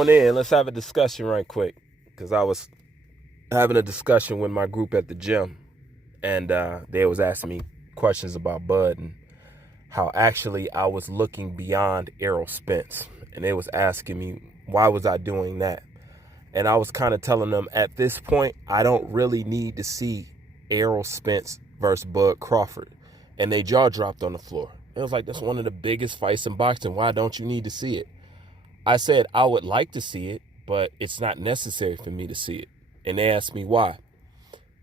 on in. Let's have a discussion right quick, because I was having a discussion with my group at the gym, and they was asking me questions about Bud and how actually I was looking beyond Errol Spence, and they was asking me why was I doing that, and I was kind of telling them at this point I don't really need to see Errol Spence versus Bud Crawford, and they jaw dropped on the floor. It was like, that's one of the biggest fights in boxing. Why don't you need to see it? I said, I would like to see it, but it's not necessary for me to see it. And they asked me why.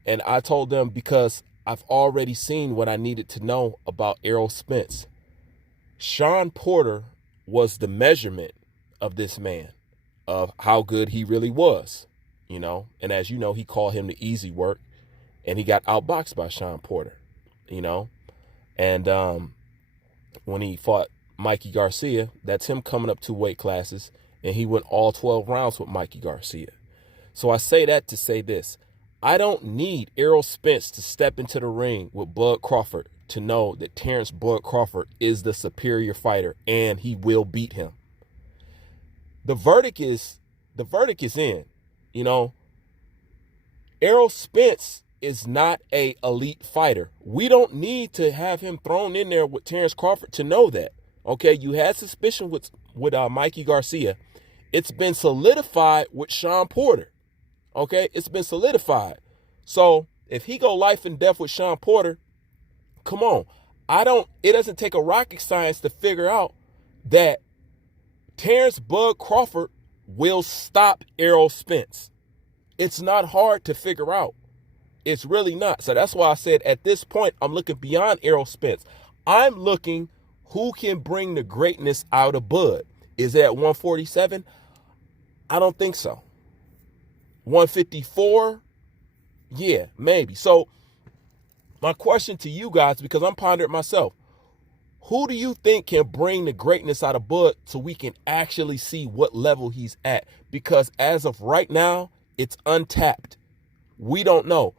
And I told them because I've already seen what I needed to know about Errol Spence. Sean Porter was the measurement of this man, of how good he really was, you know. And as you know, he called him the easy work, and he got outboxed by Sean Porter, you know. And when he fought Mikey Garcia, that's him coming up 2 weight classes, and he went all 12 rounds with Mikey Garcia. So I say that to say this. I don't need Errol Spence to step into the ring with Bud Crawford to know that Terrence Bud Crawford is the superior fighter and he will beat him. The verdict is in, you know. Errol Spence is not an elite fighter. We don't need to have him thrown in there with Terrence Crawford to know that. Okay, you had suspicion with Mikey Garcia. It's been solidified with Sean Porter. Okay, it's been solidified. So if he go life and death with Sean Porter, come on. It doesn't take a rocket science to figure out that Terrence Bud Crawford will stop Errol Spence. It's not hard to figure out. It's really not. So that's why I said at this point, I'm looking beyond Errol Spence. I'm looking who can bring the greatness out of Bud. Is it at 147? I don't think so. 154? Yeah, maybe. So my question to you guys, because I'm pondering myself, who do you think can bring the greatness out of Bud so we can actually see what level he's at? Because as of right now, it's untapped. We don't know.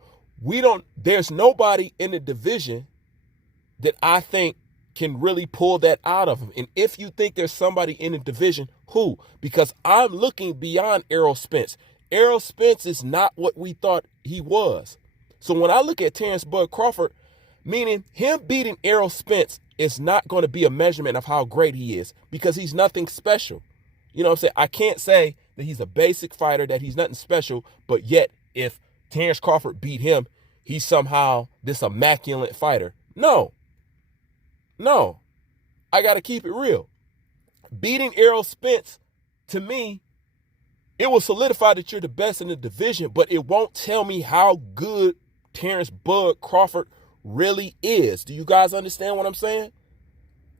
There's nobody in the division that I think can really pull that out of him. And if you think there's somebody in the division, who? Because I'm looking beyond Errol Spence. Errol Spence is not what we thought he was. So when I look at Terrence Bud Crawford, meaning him beating Errol Spence is not going to be a measurement of how great he is, because he's nothing special. You know what I'm saying? I can't say that he's a basic fighter, that he's nothing special, but yet if Terrence Crawford beat him, he's somehow this immaculate fighter. No. I got to keep it real. Beating Errol Spence, to me, it will solidify that you're the best in the division, but it won't tell me how good Terrence Bud Crawford really is. Do you guys understand what I'm saying?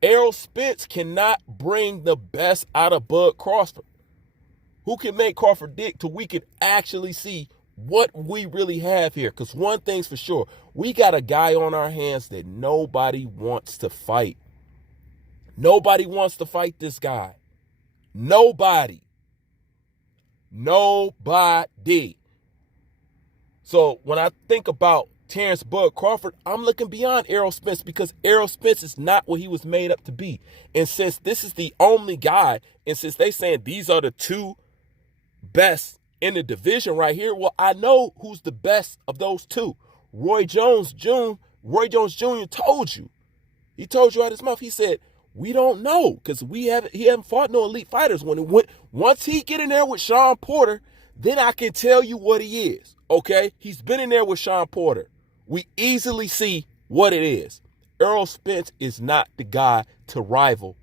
Errol Spence cannot bring the best out of Bud Crawford. Who can make Crawford dick till we can actually see what we really have here? Because one thing's for sure, we got a guy on our hands that nobody wants to fight. Nobody wants to fight this guy. Nobody. So when I think about Terrence Bud Crawford, I'm looking beyond Errol Spence, because Errol Spence is not what he was made up to be. And since this is the only guy, and since they saying these are the 2 best in the division right here, well, I know who's the best of those 2. Roy Jones Jr. told you. He told you out his mouth. He said, we don't know, because he haven't fought no elite fighters. Once he get in there with Sean Porter, then I can tell you what he is. Okay? He's been in there with Sean Porter. We easily see what it is. Errol Spence is not the guy to rival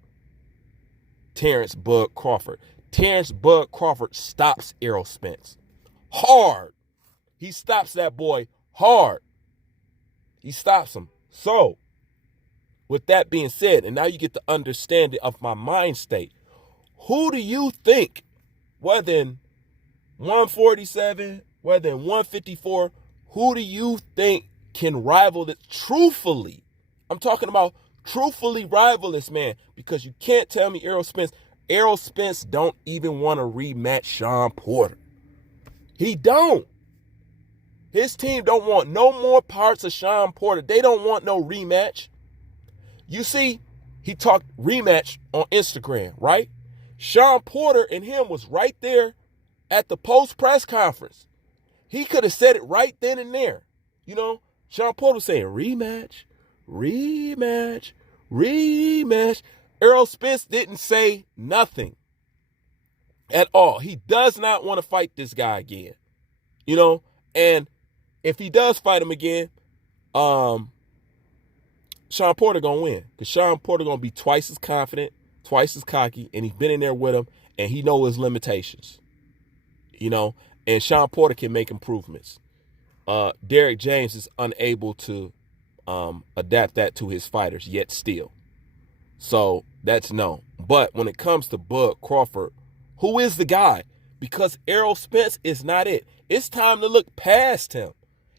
Terrence Bud Crawford. Terrence Bud Crawford stops Errol Spence hard. He stops that boy hard. He stops him. So, with that being said, and now you get the understanding of my mind state, who do you think, whether in 147, whether in 154, who do you think can rival it truthfully? I'm talking about truthfully rival this man, because you can't tell me Errol Spence don't even want to rematch Sean Porter. He don't. His team don't want no more parts of Sean Porter. They don't want no rematch. You see, he talked rematch on Instagram, right? Sean Porter and him was right there at the post press conference. He could have said it right then and there. You know, Sean Porter was saying rematch, rematch, rematch. Errol Spence didn't say nothing at all. He does not want to fight this guy again. You know, and if he does fight him again, Sean Porter gonna win. Because Sean Porter gonna be twice as confident, twice as cocky, and he's been in there with him, and he knows his limitations. You know, and Sean Porter can make improvements. Derrick James is unable to adapt that to his fighters yet still. So that's no. But when it comes to Bud Crawford, who is the guy? Because Errol Spence is not it. It's time to look past him.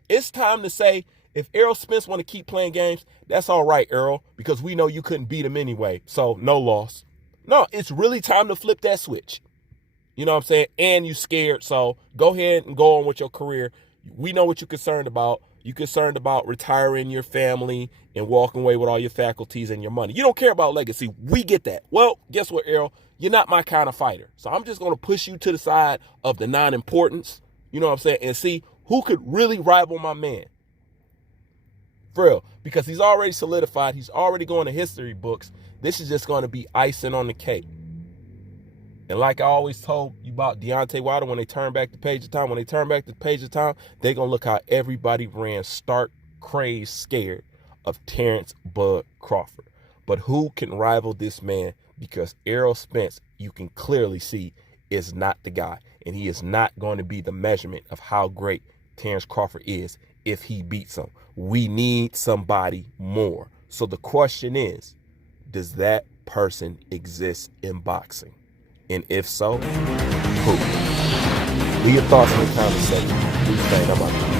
It's time to say, if Errol Spence want to keep playing games, that's all right, Errol, because we know you couldn't beat him anyway. So no loss. No, it's really time to flip that switch. You know what I'm saying? And you scared, so go ahead and go on with your career. We know what you're concerned about. You're concerned about retiring your family and walking away with all your faculties and your money. You don't care about legacy. We get that. Well, guess what, Errol? You're not my kind of fighter. So I'm just going to push you to the side of the non-importance, you know what I'm saying, and see who could really rival my man. For real. Because he's already solidified. He's already going to history books. This is just going to be icing on the cake. And like I always told you about Deontay Wilder, when they turn back the page of time, they're going to look how everybody ran stark, crazed, scared of Terence Bud Crawford. But who can rival this man? Because Errol Spence, you can clearly see, is not the guy. And he is not going to be the measurement of how great Terence Crawford is if he beats him. We need somebody more. So the question is, does that person exist in boxing? And if so, who? Leave your thoughts in the comment section. Please stay. I'm out.